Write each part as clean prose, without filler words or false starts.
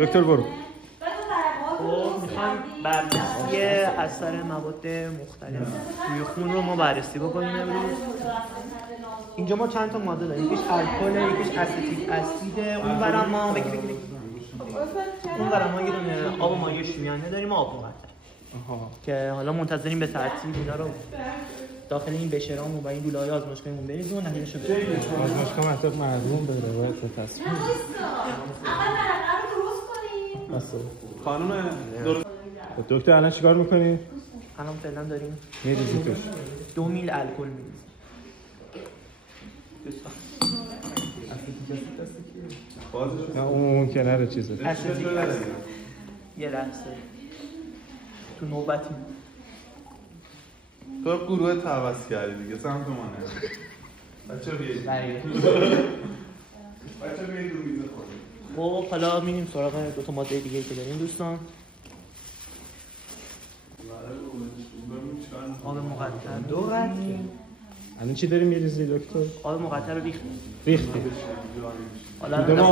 دکتر برو. میخوایم بررسی اثر مواد مختلف توی خون رو ما بررسی بکنیم امروز. اینجا ما چند تا ماده داریم، یکیش الکل، یکیش استیک اسیده، اون برام ما یه دونه آب مایع شوینده داریم و آب مقطر که حالا منتظریم به ترتیب اینا رو داخل این بشرامون و این لوله‌های آزمایشگاهیمون بریزیم و نتیجه‌شو بگیریم. آزمایشگاه مطلب مردم به روایت تصمیم. اول ورقه رو درست کنیم. قانون دکتر الان چیکار می‌کنی؟ الان فعلا داریم میریزی توش 2 میل الکل میریزیم. نه اون کنار چیزه. یه لحظه تو نوبتی تو گروه تعوض کردی دیگه سمت منه. بچه‌ها بیایید. بچه‌ها بیایید رو میز خودتون. خب حالا میریم سراغ دو تا ماده دیگه که داریم دوستان. آب مقطر 2 قطره. الان چی داری میریزی دکتر؟ آب مقطر رو ریختی. حالا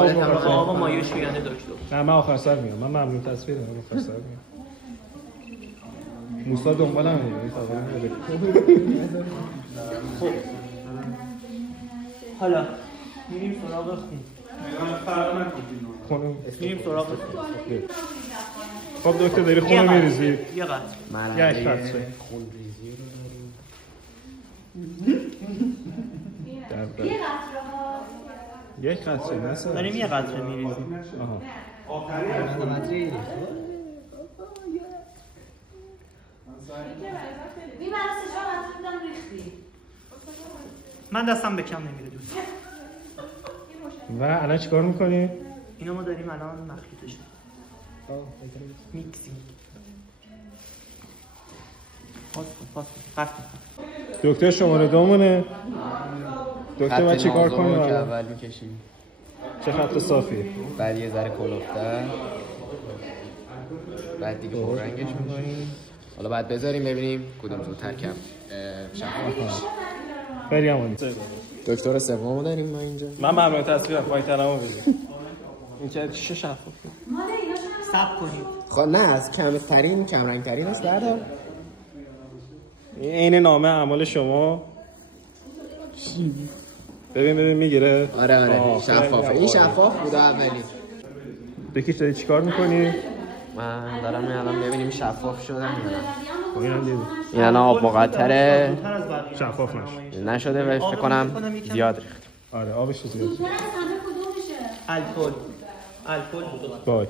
آب مایع شوینده دکتر. نه من آخر سر میام. من ممنون تصویر دارم آخر سر میام. موسی دنبالم میاد. خب حالا میریم سراغ خون. میریم سراغ خون. خب دکتر داری خون رو میریزی؟ یه قطره. یک قطره. خون ریزی رو یه قطره ها. یک قطره مثلا داریم یه قطره میریزیم. بی من از 3 قطره میدم ریختی. من دستم به کم نمیره دوست. و الان چیکار میکنی؟ اینا ما داریم الان مخلوطش میکسینگ. پاس دکتر شماره 2 مونه. دکتر بعد چیکار کنیم؟ اول میکشیم. چه خط صافی؟ بعد یه ذره کلوفتر. بعد دیگه پررنگش میکنیم. حالا بعد بذاریم ببینیم کدوم زودتر کم شفاف میشه. خیلی عالی. دکتر سومو داریم ما اینجا. من ممنون تصویرم پایترمو بگیر. این چه چیشه شفافه؟ ماده اینا صبر کنید. خب نه از کم رنگ ترین است بردار. این نامه اعمال شما. ببین میگیره. آره شفافه. این شفاف بوده اولی. بکی داری چیکار میکنی؟ من دارم الان ببینیم شفاف شدن یا نه. اینم دیدی. این الان آب مقطره شفاف نشده و فکر کنم زیاد ریخت. آره آبش زیاد. زودتر از همه کدوم میشه؟ الکل وای.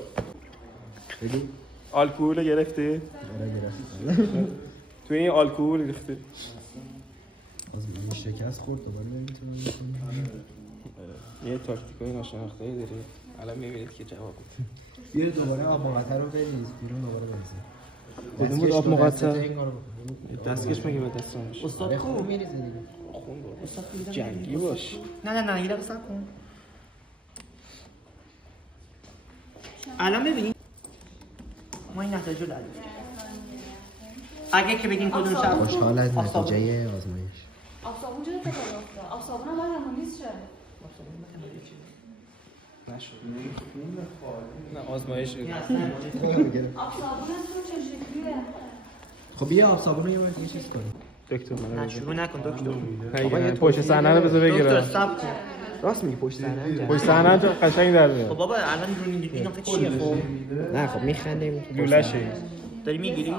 آلکول گرفتی؟ آره گرفتم. تو این آلکول ریختی؟ از من شکست خورد دوباره نمیتونم بکنم. یه تاکتیکای ناشناخته داری. الان میبینید که جواب میده. بیا دوباره آب مقطر رو بریز بیرون دوباره بریز. کدوم بود آب مقطر؟ دستکش میگه به دستش. استاد خوب میریزه دیگه. خون بود. استاد جنگی باش. نه یه دقیقه صبر کن. الان ببین ما این نتایج رو داریم. اگه که بگین کدوم شب خوشحال از نتیجه آزمایش. آب صابون چرا تکرار افتاد؟ آب صابون هم باید همونیز شه. نشد. نه آزمایش آب صابونتون چه شکلیه؟ خب بیا آب صابون رو یه چیز کنیم. دکتر من شروع نکن دکتر. بابا پشت صحنه رو بذار بگیرم. دکتر صبر کن. راست میگی پشت صحنه. پشت صحنه قشنگ در میاد. خب بابا الان رو این چیه خب؟ نه خب میخندیم. لولشه. داری میگیری؟